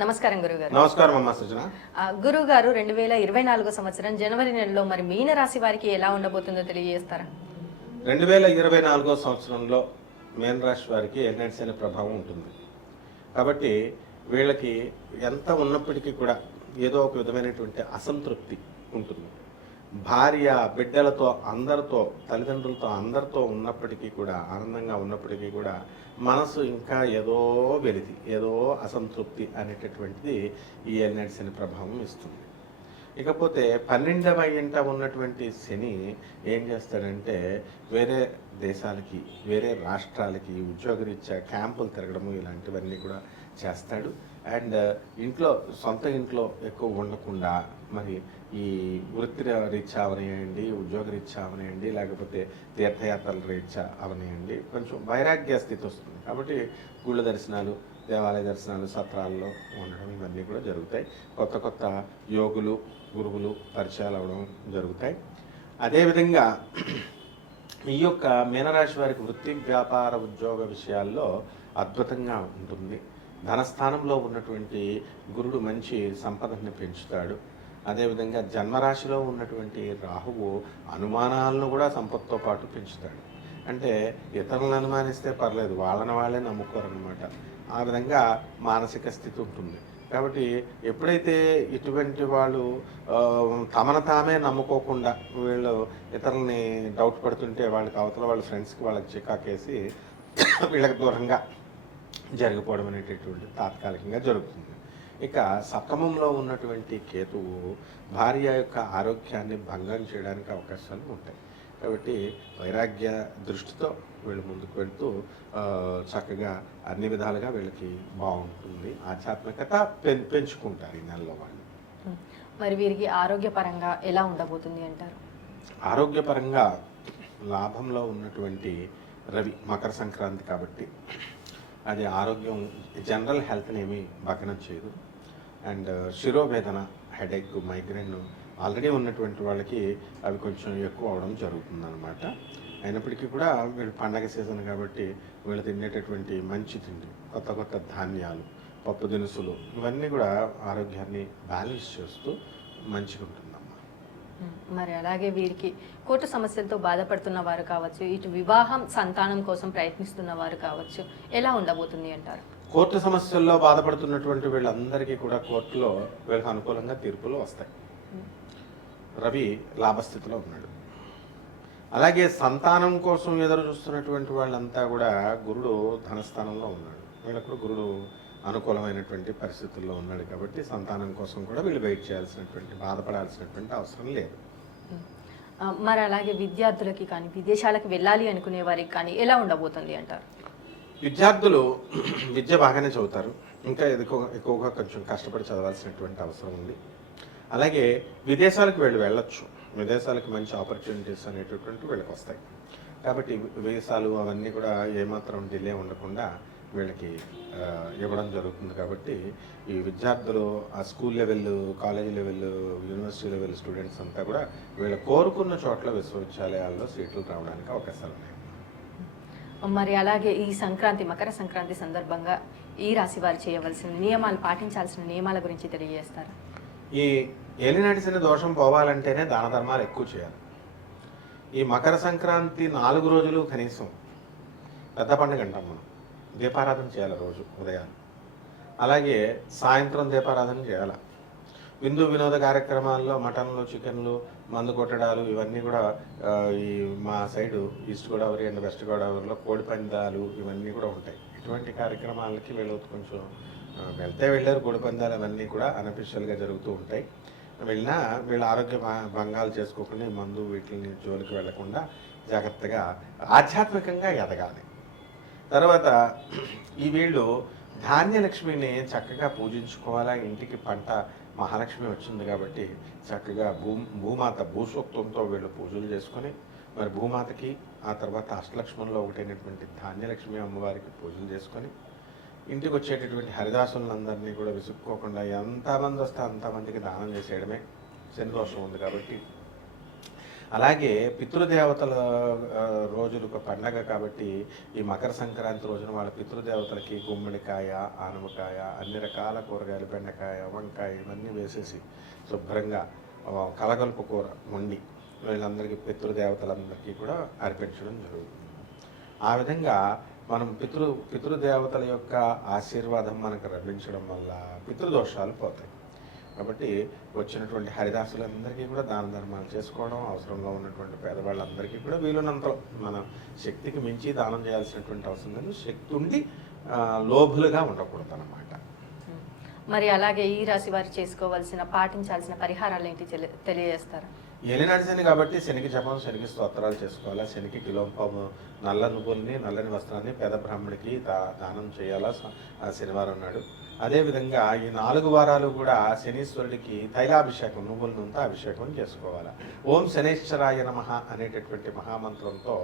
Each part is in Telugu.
నమస్కారం గురుగారు. నమస్కారం అమ్మా సృజన. ఆ, గురుగారు రెండు వేల ఇరవై నాలుగో సంవత్సరం జనవరి నెలలో మరి మీన రాశి వారికి ఎలా ఉండబోతుందో తెలియజేస్తారా? రెండు వేల ఇరవై నాలుగో సంవత్సరంలో మేన్ రాశి వారికి ఎన్ఎడ్స్ అనే ప్రభావం ఉంటుంది. కాబట్టి వీళ్ళకి ఎంత ఉన్నప్పటికీ కూడా ఏదో ఒక విధమైనటువంటి అసంతృప్తి ఉంటుంది. భార్య బిడ్డలతో అందరితో తల్లిదండ్రులతో అందరితో ఉన్నప్పటికీ కూడా ఆనందంగా ఉన్నప్పటికీ కూడా మనసు ఇంకా ఏదో వెలితి ఏదో అసంతృప్తి అనేటటువంటిది ఈ ఎన్ఎడ్స్ శని ప్రభావం ఇస్తుంది. ఇకపోతే పన్నెండవ ఇంట ఉన్నటువంటి శని ఏం చేస్తాడంటే వేరే దేశాలకి వేరే రాష్ట్రాలకి ఉద్యోగరీత్యా క్యాంపులు తిరగడము ఇలాంటివన్నీ కూడా చేస్తాడు. అండ్ ఇంట్లో సొంత ఇంట్లో ఎక్కువ ఉండకుండా మరి ఈ వృత్తి రీత్యా అవనియండి ఉద్యోగ రీత్యా అవనియండి లేకపోతే తీర్థయాత్రల రీత్యా అవనియండి కొంచెం వైరాగ్య స్థితి వస్తుంది. కాబట్టి గుళ్ళ దర్శనాలు దేవాలయ దర్శనాలు సత్రాల్లో ఉండడం ఇవన్నీ కూడా జరుగుతాయి. కొత్త కొత్త యోగులు గురువులు పరిచయాలు అవడం జరుగుతాయి. అదేవిధంగా ఈ యొక్క మీనరాశి వారికి వృత్తి వ్యాపార ఉద్యోగ విషయాల్లో అద్భుతంగా ఉంటుంది. ధనస్థానంలో ఉన్నటువంటి గురుడు మంచి సంపదని పెంచుతాడు. అదేవిధంగా జన్మరాశిలో ఉన్నటువంటి రాహువు అనుమానాలను కూడా సంపత్తో పాటు పెంచుతాడు. అంటే ఇతరులను అనుమానిస్తే పర్లేదు వాళ్ళని వాళ్ళే నమ్ముకోరనమాట ఆ విధంగా మానసిక స్థితి ఉంటుంది. కాబట్టి ఎప్పుడైతే ఇటువంటి వాళ్ళు తమను తామే నమ్ముకోకుండా వీళ్ళు ఇతరులని డౌట్ పడుతుంటే వాళ్ళకి అవతల వాళ్ళ ఫ్రెండ్స్కి వాళ్ళకి చికాకేసి వీళ్ళకి దూరంగా జరిగిపోవడం అనేటటువంటి తాత్కాలికంగా జరుగుతుంది. ఇక సప్తమంలో ఉన్నటువంటి కేతువు భార్య యొక్క ఆరోగ్యాన్ని భంగం చేయడానికి అవకాశాలు ఉంటాయి. కాబట్టి వైరాగ్య దృష్టితో వీళ్ళు ముందుకు వెళ్తూ చక్కగా అన్ని విధాలుగా వీళ్ళకి బాగుంటుంది. ఆధ్యాత్మికత పెంచుకుంటారు ఈ నెలలో వాళ్ళు. మరి వీరికి ఆరోగ్యపరంగా ఎలా ఉండబోతుంది అంటారు? ఆరోగ్యపరంగా లాభంలో ఉన్నటువంటి రవి మకర సంక్రాంతి కాబట్టి అది ఆరోగ్యం జనరల్ హెల్త్ని ఏమీ భగ్నం చేయదు. అండ్ శిరోవేదన హెడేక్ మైగ్రేన్ ఆల్రెడీ ఉన్నటువంటి వాళ్ళకి అవి కొంచెం ఎక్కువ అవడం జరుగుతుందన్నమాట. అయినప్పటికీ కూడా వీళ్ళు పండగ సీజన్ కాబట్టి వీళ్ళు తినేటటువంటి మంచి తిండి కొత్త కొత్త ధాన్యాలు పప్పు దినుసులు ఇవన్నీ కూడా ఆరోగ్యాన్ని బ్యాలెన్స్ చేస్తూ మంచిగా ఉంటుందమ్మా. మరి అలాగే వీరికి కోర్టు సమస్యలతో బాధపడుతున్న వారు కావచ్చు ఇటు వివాహం సంతానం కోసం ప్రయత్నిస్తున్న వారు కావచ్చు ఎలా ఉండబోతుంది అంటారు? కోర్టు సమస్యల్లో బాధపడుతున్నటువంటి వీళ్ళందరికీ కూడా కోర్టులో వీళ్ళకి అనుకూలంగా తీర్పులు వస్తాయి. రవి లాభస్థితిలో ఉన్నాడు. అలాగే సంతానం కోసం ఎదురు చూస్తున్నటువంటి వాళ్ళంతా కూడా గురుడు ధనస్థానంలో ఉన్నాడు. వీళ్ళకు గురుడు అనుకూలమైనటువంటి పరిస్థితుల్లో ఉన్నాడు కాబట్టి సంతానం కోసం కూడా వీళ్ళు వెయిట్ చేయాల్సినటువంటి బాధపడాల్సినటువంటి అవసరం లేదు. మరి అలాగే విద్యార్థులకి కానీ విదేశాలకు వెళ్ళాలి అనుకునే వారికి కానీ ఎలా ఉండబోతుంది అంటారు? విద్యార్థులు విద్య బాగానే చదువుతారు. ఇంకా ఎక్కువ ఎక్కువగా కొంచెం కష్టపడి చదవాల్సినటువంటి అవసరం ఉంది. అలాగే విదేశాలకు వీళ్ళు వెళ్ళొచ్చు. విదేశాలకు మంచి ఆపర్చునిటీస్ అనేటటువంటి వీళ్ళకి వస్తాయి. కాబట్టి విదేశాలు అవన్నీ కూడా ఏమాత్రం డిలే ఉండకుండా వీళ్ళకి ఇవ్వడం జరుగుతుంది కాబట్టి ఈ విద్యార్థులు ఆ school level college level university level students అంతా కూడా వీళ్ళు కోరుకున్న చోట్ల విశ్వవిద్యాలయాల్లో సీట్లు రావడానికి అవకాశాలు ఉన్నాయి. మరి అలాగే ఈ సంక్రాంతి మకర సంక్రాంతి సందర్భంగా ఈ రాశి వారు చేయవలసిన నియమాలు పాటించాల్సిన నియమాల గురించి తెలియజేస్తారు. ఈ ఎలినడిసిన దోషం పోవాలంటేనే దాన ధర్మాలు ఎక్కువ చేయాలి. ఈ మకర సంక్రాంతి నాలుగు రోజులు కనీసం పెద్ద పండుగ అంటాం మనం. దీపారాధన చేయాలి రోజు ఉదయం అలాగే సాయంత్రం దీపారాధన చేయాలి. విందు వినోద కార్యక్రమాల్లో మటన్లు చికెన్లు మందు కొట్టడాలు ఇవన్నీ కూడా ఈ మా side east Godavari and west గోదావరిలో కోడి పందాలు ఇవన్నీ కూడా ఉంటాయి. ఇటువంటి కార్యక్రమాలకి వీళ్ళు కొంచెం వెళ్తే వెళ్ళారు. కోడి పందాలు అవన్నీ కూడా అనఫిషియల్గా జరుగుతూ ఉంటాయి. వెళ్ళినా వీళ్ళ ఆరోగ్య భ- భంగాలు చేసుకోకుండా మందు వీటిని జోలికి వెళ్ళకుండా జాగ్రత్తగా ఆధ్యాత్మికంగా ఎదగాలి. తర్వాత ఈ వీళ్ళు ధాన్యలక్ష్మిని చక్కగా పూజించుకోవాలా? ఇంటికి పంట మహాలక్ష్మి వచ్చింది కాబట్టి చక్కగా భూ భూమాత భూసూక్తంతో వీళ్ళు పూజలు చేసుకొని మరి భూమాతకి ఆ తర్వాత అష్టలక్ష్మంలో ఒకటైనటువంటి ధాన్యలక్ష్మి అమ్మవారికి పూజలు చేసుకొని ఇంటికి వచ్చేటటువంటి హరిదాసులందరినీ కూడా విసుక్కోకుండా ఎంతమంది వస్తే అంతమందికి దానం చేసేయడమే శని దోషం ఉంది కాబట్టి అలాగే పితృదేవతల రోజులు ఒక పండగ కాబట్టి ఈ మకర సంక్రాంతి రోజున వాళ్ళ పితృదేవతలకి గుమ్మడికాయ ఆనమకాయ అన్ని రకాల కూరగాయలు బెండకాయ వంకాయ ఇవన్నీ వేసేసి శుభ్రంగా కలగలుపు కూర వండి వీళ్ళందరికీ పితృదేవతలందరికీ కూడా అర్పించడం జరుగుతుంది. ఆ విధంగా మనం పితృ పితృదేవతల యొక్క ఆశీర్వాదం మనకు లభించడం వల్ల పితృదోషాలు పోతాయి. కాబట్టి వచ్చినటువంటి హరిదాసులందరికీ కూడా దాన ధర్మాలు చేసుకోవడం అవసరంగా ఉన్నటువంటి పేదవాళ్ళందరికీ కూడా వీలున్నంత మన శక్తికి మించి దానం చేయాల్సినటువంటి అవసరం లేదు. శక్తి ఉండి లోభులుగా ఉండకూడదు అన్నమాట మరి అలాగే ఈ రాశి వారు చేసుకోవాల్సిన పాటించాల్సిన పరిహారాలు ఏంటి తెలి- తెలియజేస్తారా? ఏలినాటి శని కాబట్టి శనికి జపం శనికి స్తోత్రాలు చేసుకోవాలా? శనికి కిలోంపము నల్ల నువ్వుల్ని నల్లని వస్త్రాన్ని పేద బ్రాహ్మడికి దా దానం చేయాలా? శనివారం నాడు. అదేవిధంగా ఈ నాలుగు వారాలు కూడా శనీశ్వరుడికి తైలాభిషేకం నువ్వుల నుంతా అభిషేకం చేసుకోవాలి. ఓం శనేశ్వరాయ నమ అనేటటువంటి మహామంత్రంతో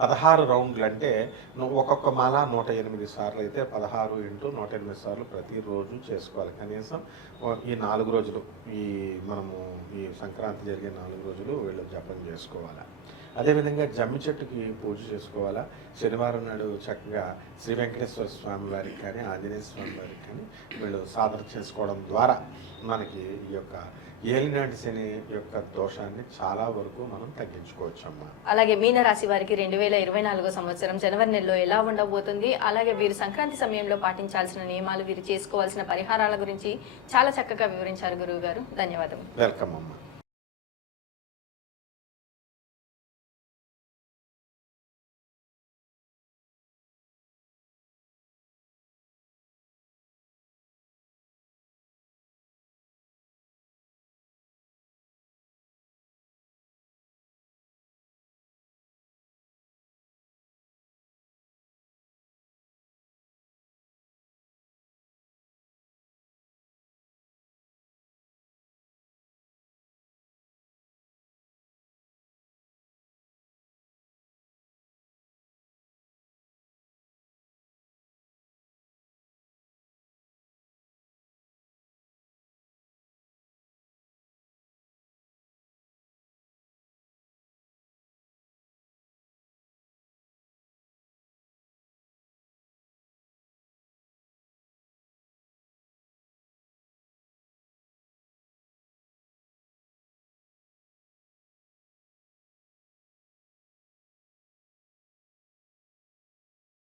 పదహారు రౌండ్లు అంటే నువ్వు ఒక్కొక్క మాల నూట ఎనిమిది సార్లు అయితే పదహారు ఇంటూ నూట ఎనిమిది సార్లు ప్రతిరోజు చేసుకోవాలి. కనీసం ఈ నాలుగు రోజులు ఈ మనము ఈ సంక్రాంతి జరిగే నాలుగు రోజులు వీళ్ళు జపం చేసుకోవాలి. అదేవిధంగా జమ్మి చెట్టుకి పూజ చేసుకోవాలా? శనివారం నాడు చక్కగా శ్రీ వెంకటేశ్వర స్వామి వారికి కానీ ఆంజనేయ స్వామి వారికి కానీ వీళ్ళు సాధన చేసుకోవడం ద్వారా మనకి ఈ యొక్క ఏలినాటి శని యొక్క దోషాన్ని చాలా వరకు మనం తగ్గించుకోవచ్చు అమ్మా అలాగే మీన రాశి వారికి రెండు వేల ఇరవై నాలుగో సంవత్సరం జనవరి నెలలో ఎలా ఉండబోతుంది? అలాగే వీరు సంక్రాంతి సమయంలో పాటించాల్సిన నియమాలు వీరు చేసుకోవాల్సిన పరిహారాల గురించి చాలా చక్కగా వివరించారు గురువు గారు ధన్యవాదం వెల్కమ్ అమ్మా.